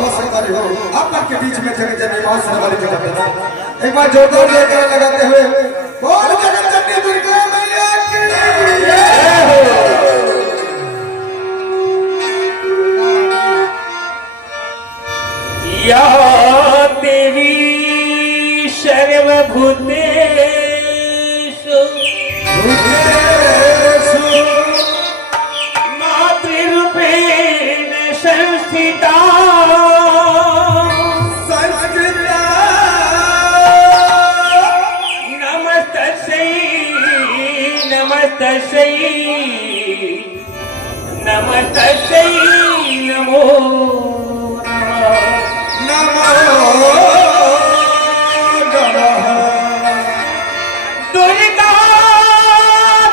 आपके बीच में जगह जगह बहुत सारे वाले जगह देना एक बार जोरदार जयकारा लगाते हुए बोल जगत जननी दुर्गा मैया की जय हो। या देवी सर्वभूतेषु मातृरूपेण संस्थिता नमस्तस्यै नमस्तस्यै नमो नमः दुर्गा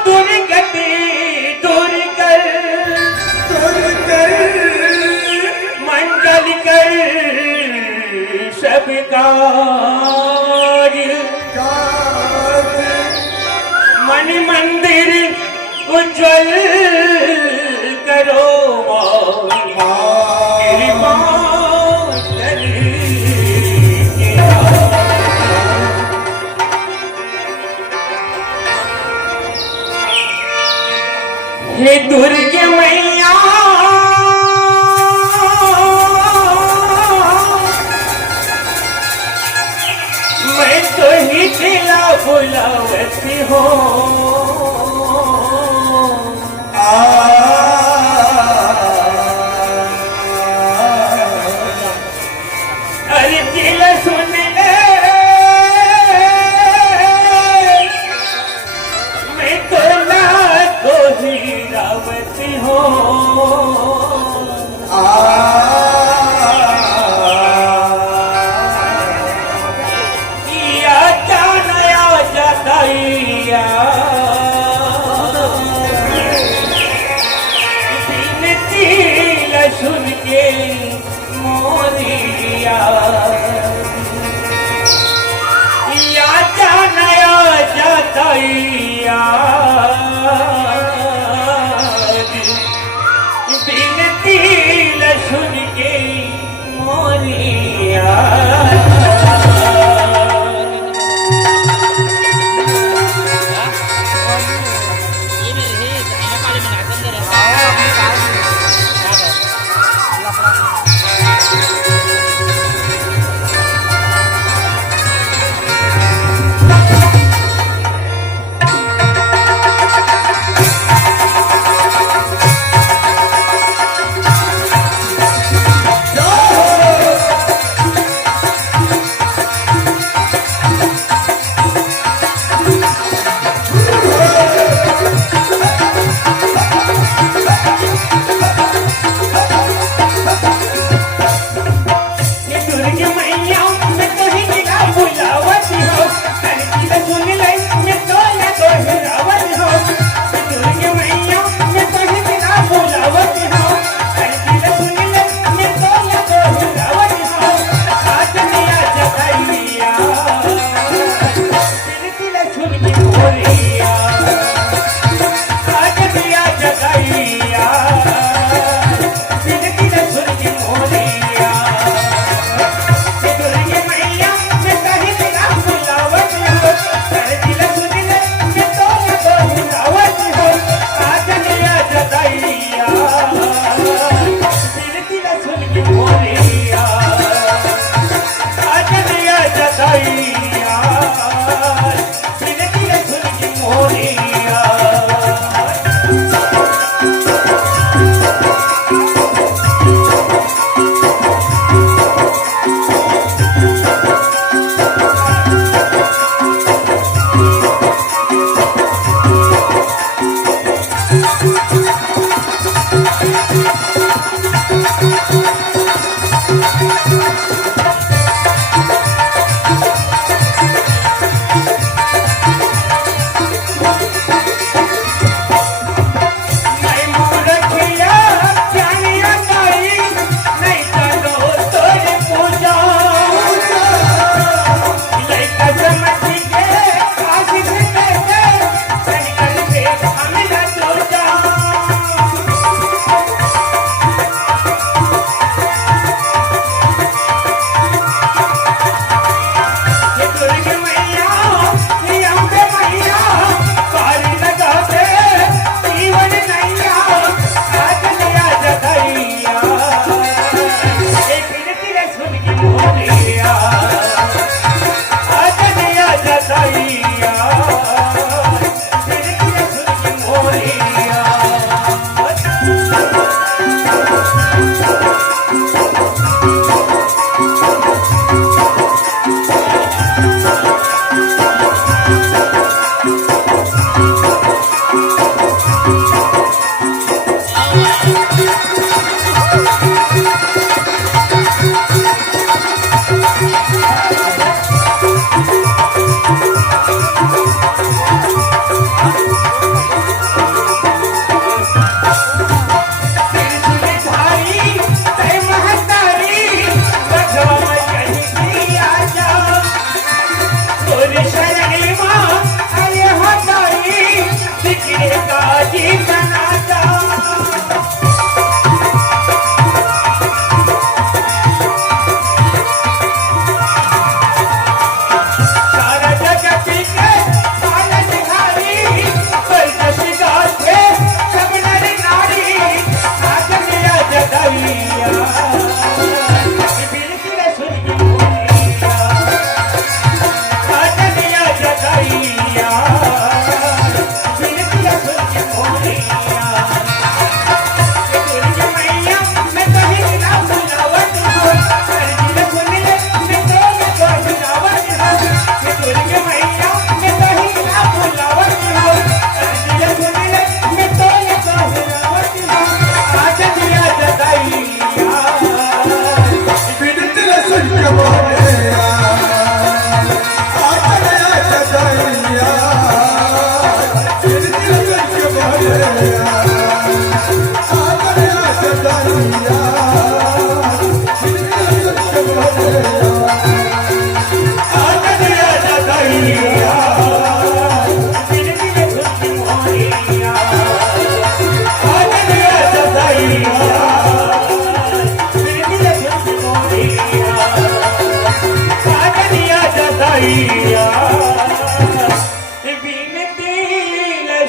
दुर्गति दुर्गर मंगल कर सब कार्य मन मंदिर उज्जवल करो कृपा हे दुर्गे मैया मैं तो ही दिला बुलावती हूँ अरे दिल सुन ले मैं तो ना को ही रावती हूँ सुन के मोरिया या नया जाताइया बिनती सुन के मोरिया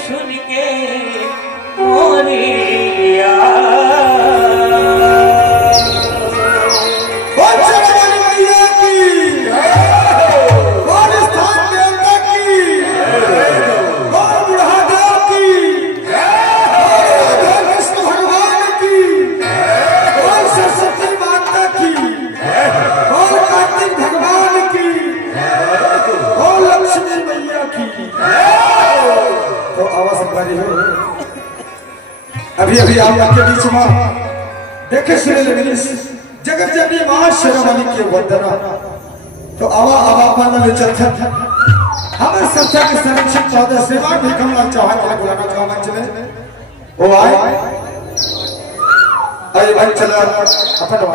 सुन के मोरिया अभी अभी आप लोग के बीच में देखे सुने लगे जगत जननी मां शेरावाली की वंदना तो आवा आवा पाना ले चलते हमारे संस्था के संरक्षक चौदह सेवा भिकमलाल चौहान को बुलाना चाहूं मंच में वो आए भाई चला अपन